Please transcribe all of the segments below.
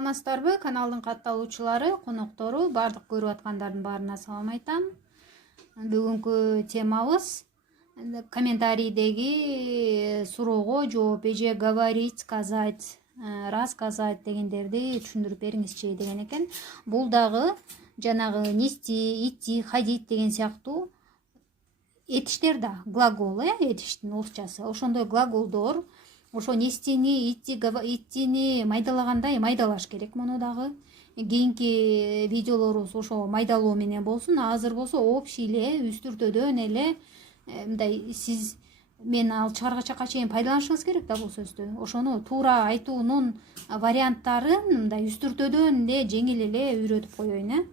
Саламатсыздарбы, каналдын катталуучулары, коноктору, бардык көрүп аткандардын баарына салам айтам. Бүгүнкү темабыз комментарийдеги суроого жооп, эже говорить, сказать, рассказать дегендерди түшүндүрүп бериңизчи деген экен. Бул дагы жанагы нести, идти, ходить деген сыяктуу этиштер да, глагол, этиштин орусчасы. Ошондой глаголдор ошо нестини, иттини майдалагандай майдалаш керек. Муну дагы кийинки видеолорубуз ошо майдалоо менен болсун. Азыр болсо общий эле үстүртөдөн эле мындай сиз мен ал чыгаргачакка чейин пайдаланышыңыз керек да бул сөздү. Ошону туура айтуунун варианттарын мындай үстүртөдөн эле жеңил эле үйрөтүп коеюн.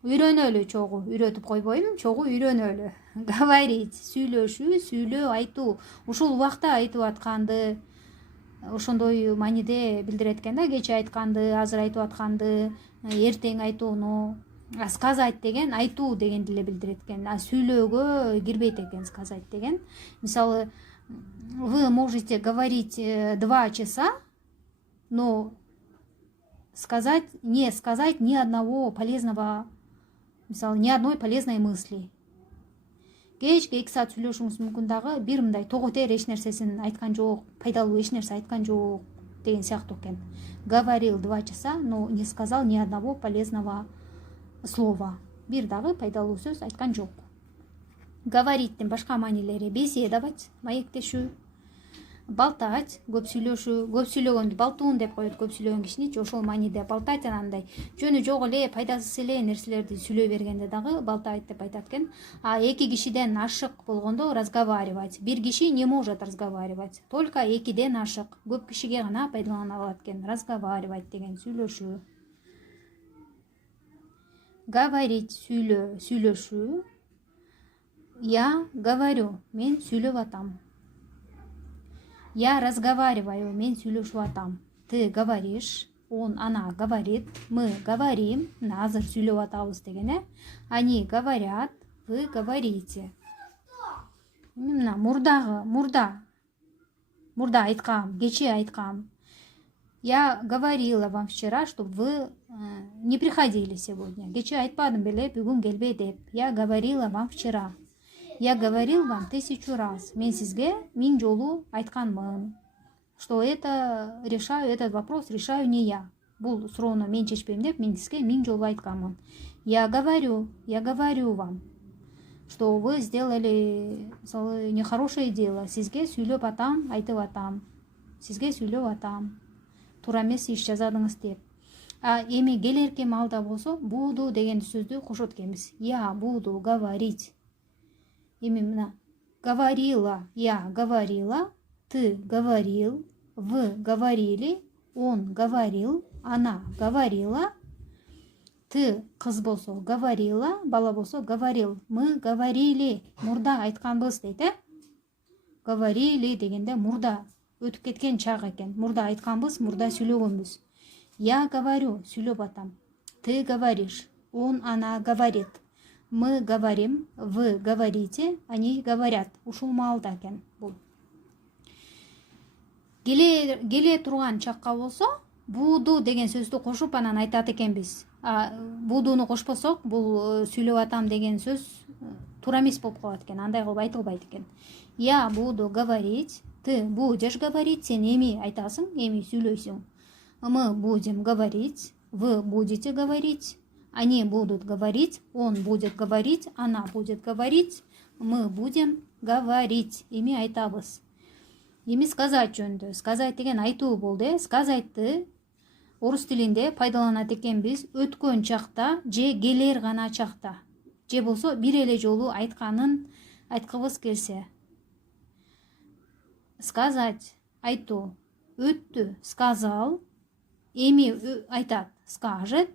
Үйрөнөлү чогуу, үйрөтүп койбойм, чогуу үйрөнөлү. Говорить, сүйлөшүү, сүйлөө, айтуу. Ушул убакта айтып атканды ошондой мааниде билдирет экен да, кечээ айтканды, азыр айтып атканды, эртең айтууну. Сказать деген айтуу дегенди эле билдирет экен. Сүйлөөгө кирбейт экен сказать деген. Мисалы, вы можете говорить 2 часа, но не сказать ни одного полезного, мисалы, ни одной полезной мысли. Кечке 2 саат сүйлөшүңүз мүмкүн дагы бир мындай тоготер эч нерсесин айткан жок, пайдалуу эч нерсе айткан жок деген сыяктуу экен. Говорил 2 часа, но не сказал ни одного полезного слова. Бир дагы пайдалуу сөз айткан жок. Говориттин башка маанилери: беседовать, маектешүү, балтать, көп сүйлөшүү. Көп сүйлөгөндү балтуун деп коет, көп сүйлөгөн кишиничи. Ошол мааниде балтать, анандай жөнү жок эле, пайдасыз эле нерселерди сүйлөй бергенде дагы балтать деп айтат экен. А 2 кишиден ашык болгондо разговаривать. Бир киши не может разговаривать, только 2ден ашык. Көп кишиге гана пайдалана алат экен разговаривать деген сүйлөшүү. Говорить, сүйлөшүү. Я говорю, мен сүйлөп атам. Я разговариваю, мен сүйлөшүп атам. Ты говоришь, она говорит, мы говорим, азыр сүйлөп атабыз деген. Они говорят, вы говорите. Мына мурда айткам, кечээ айткам. Я говорила вам вчера, чтобы вы не приходили сегодня. Кечээ айтпадым беле, бүгүн келбей деп. Я говорила вам вчера. Я говорил вам 1000 раз. Мен сизге 1000 жолу айтканмын. Что этот вопрос решаю не я. Бул суроону мен чечпейм деп, мен сизге 1000 жолу айтканмын. Я говорю вам, что вы сделали нехорошее дело. Сизге сүйлөп атам, айтып атам. Сизге сүйлөп атам. Туура эмес иш жазадыңыз деп. Эми келерки маалда болсо буду деген сөздү кошот экенбиз. Я буду говорить. Эми мына говорила, я говорила, ты говорил, вы говорили, он говорил, она говорила, ты кыз болсо говорила, бала болсо говорил, мы говорили, мурда айтканбыз дейт. Говорили дегенде мурда өтүп кеткен чак экен. Мурда айтканбыз, мурда сүйлөгөнбүз. Я говорю, сүйлөп атам. Ты говоришь, она говорит. Мы говорим, вы говорите, они говорят. Ушул маалда экен бул. Келе турган чакка болсо, буду деген сөздү кошуп анан айтат экенбиз. Будуну кошпосок, бул сүйлөп атам деген сөз туура эмес болуп калат экен. Андай кылып айтылбайт экен. Я буду говорить, ты будешь говорить, сен эми айтасың, эми сүйлөйсүң. Мы будем говорить, вы будете говорить. Они будут говорить, он будет говорить, она будет говорить, мы будем говорить. Эми айтабыз. Эми сказать жөнүндө. Сказать деген айтуу болду. Сказайтты орус тилинде пайдаланат экенбиз өткөн чакта же келер гана чакта. Же болсо бир эле жолу айтканын айткыбыз келсе. Сказать айтуу. Өттү, сказал. Эми айтат, скажет.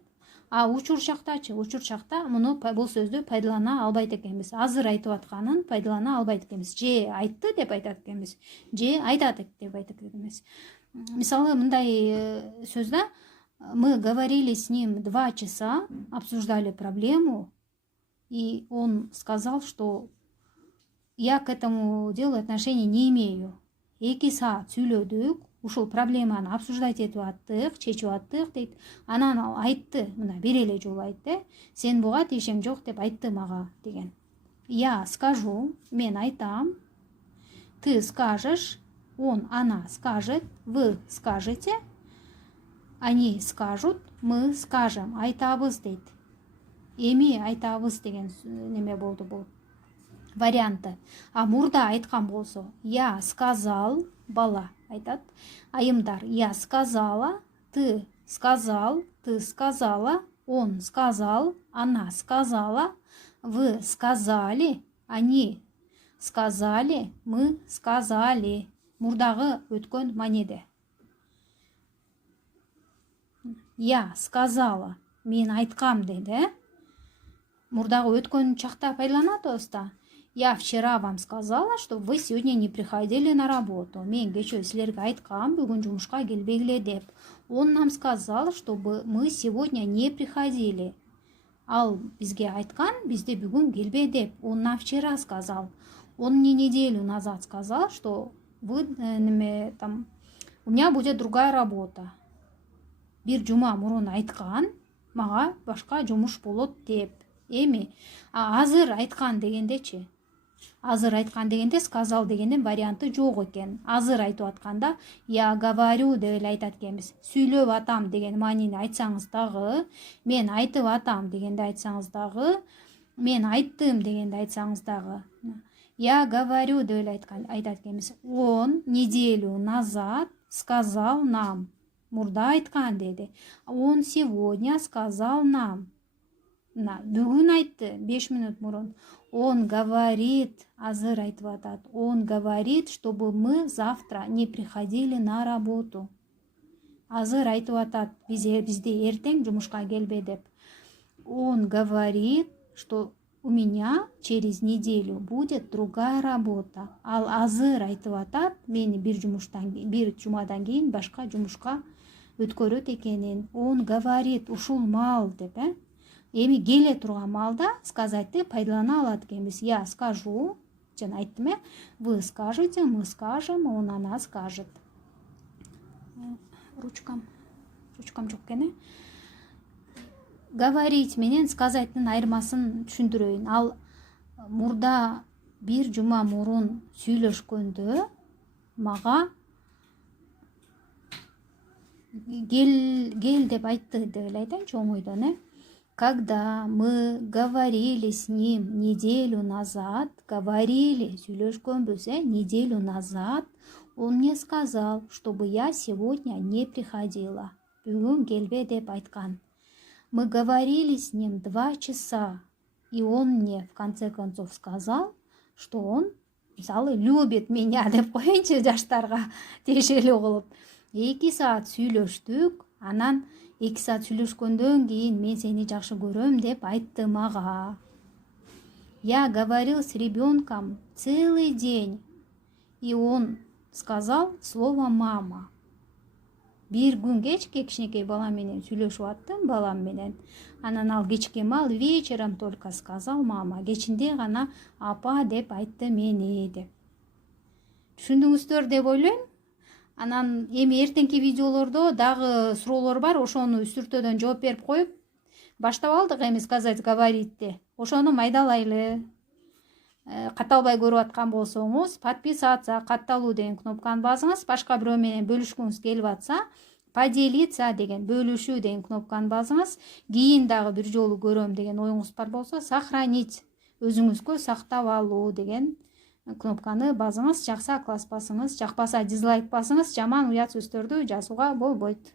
Учур чакта муну бул сөздү пайдалана албайт экенбиз. Азыр айтып атканын пайдалана албайт экенбиз. Же айтты деп айтат экенбиз, же айтат деп айтат экенбиз. Мисалы, мындай сөздө мы говорили с ним 2 часа, обсуждали проблему, и он сказал, что я к этому делу отношения не имею. 2 саат сүйлөдүк, ушул проблеманы обсуждать этип аттык, чечип аттык дейт. Анан ал айтты, мына бир эле жолу айтты. Сен буга тиешем жок деп айтты мага деген. Я скажу, мен айтам, ты скажешь, она скажет, вы скажете, они скажут, мы скажем, айтабыз дейт. Эми айтабыз деген неме болду бул варианты. А мурда айткан болсо, я сказал, бала айтат, айымдар, я сказала, ты сказал, ты сказала, он сказал, она сказала, вы сказали, они сказали, мы сказали. Мурдагы өткөн манеде. Я сказала, мен айткам деди. Мурдагы өткөн чакта пайдаланат оста. Я вчера вам сказала, что вы сегодня не приходили на работу. Мен кечээ силерге айткам, бүгүн жумушка келбегиле деп. Он нам сказал, чтобы мы сегодня не приходили. Ал бизге айткан, бизде бүгүн келбе деп. Он нам вчера сказал. Он мне неделю назад сказал, что вы, у меня будет другая работа. Бир жума мурун айткан, мага башка жумуш болот деп. Эми азыр айткан дегендечи. Азыр айткан дегенде сказал дегенден варианты жок экен. Азыр айтып атканда я говорю деп эле айтат экенбиз. Сүйлөп атам деген маанини айтсаңыз дагы, мен айтып атам дегенде айтсаңыз дагы, мен айттым дегенде айтсаңыз дагы. Я говорю деп эле айтат экенбиз. Он неделю назад сказал нам. Мурда айткан деди. Он сегодня сказал нам. Бүгүн айтты 5 минут мурун. Он говорит, азыр айтып атат. Он говорит, чтобы мы завтра не приходили на работу. Азыр айтып атат, бизде эртең жумушка келбе деп. Он говорит, что у меня через неделю будет другая работа. Ал азыр айтып атат, мени бир жумадан кийин башка жумушка өткөрөт экенин. Он говорит, ушул мал деп, Эми келе турган малда сказатты пайдалана алат экенбиз. Я скажу, жана айттым, вы скажете, мы скажем, он она скажет. Ручкам жок экен. Говорить менен сказаттын айырмасын түшүндүрөйүн. Ал мурда бир жума мурун сүйлөшкөндө мага гел деп айтты деп эле айтайынчы оңойдон, Когда мы говорили с ним неделю назад, сүйлөшкөнбүз, неделю назад, он мне сказал, чтобы я сегодня не приходила. Бүгүн келбе деп айткан. Мы говорили с ним 2 часа, и он мне в конце концов сказал, что он, мисалы, любит меня деп коеюнчу жаштарга тиешелүү кылып. 2 саат сүйлөштүк, анан 2 саат сүйлөшкөндөн кийин мен сени жакшы көрөм деп айтты мага. Я говорил с ребенком целый день, и он сказал слово мама. Бир күн кечке кичинекей балам менен сүйлөшүп аттым, балам менен. Анан ал кечке мал вечером только сказал мама. Кечинде гана апа деп айтты мени деп. Түшүндүңүздөр деп ойлойм. Анан эми эртеңки видеолордо дагы суроолор бар, ошону үстүртөдөн жооп берип коюп баштап алдык эми сказать говоритти. Ошону майдалайлы. Катталбай көрүп аткан болсоңуз, подписаться, катталуу деген кнопканы басыңыз. Башка бирөө менен бөлүшкүңүз келип атса, поделиться деген, бөлүшүү деген кнопканы басыңыз. Кийин дагы бир жолу көрөм деген оюңуз бар болсо, сохранить, өзүңүзгө сактап алуу деген кнопканы басыңыз. Жакса класс басыңыз, жакпаса дизлайк басыңыз. Жаман уят сөздөрдү жазууга болбойт.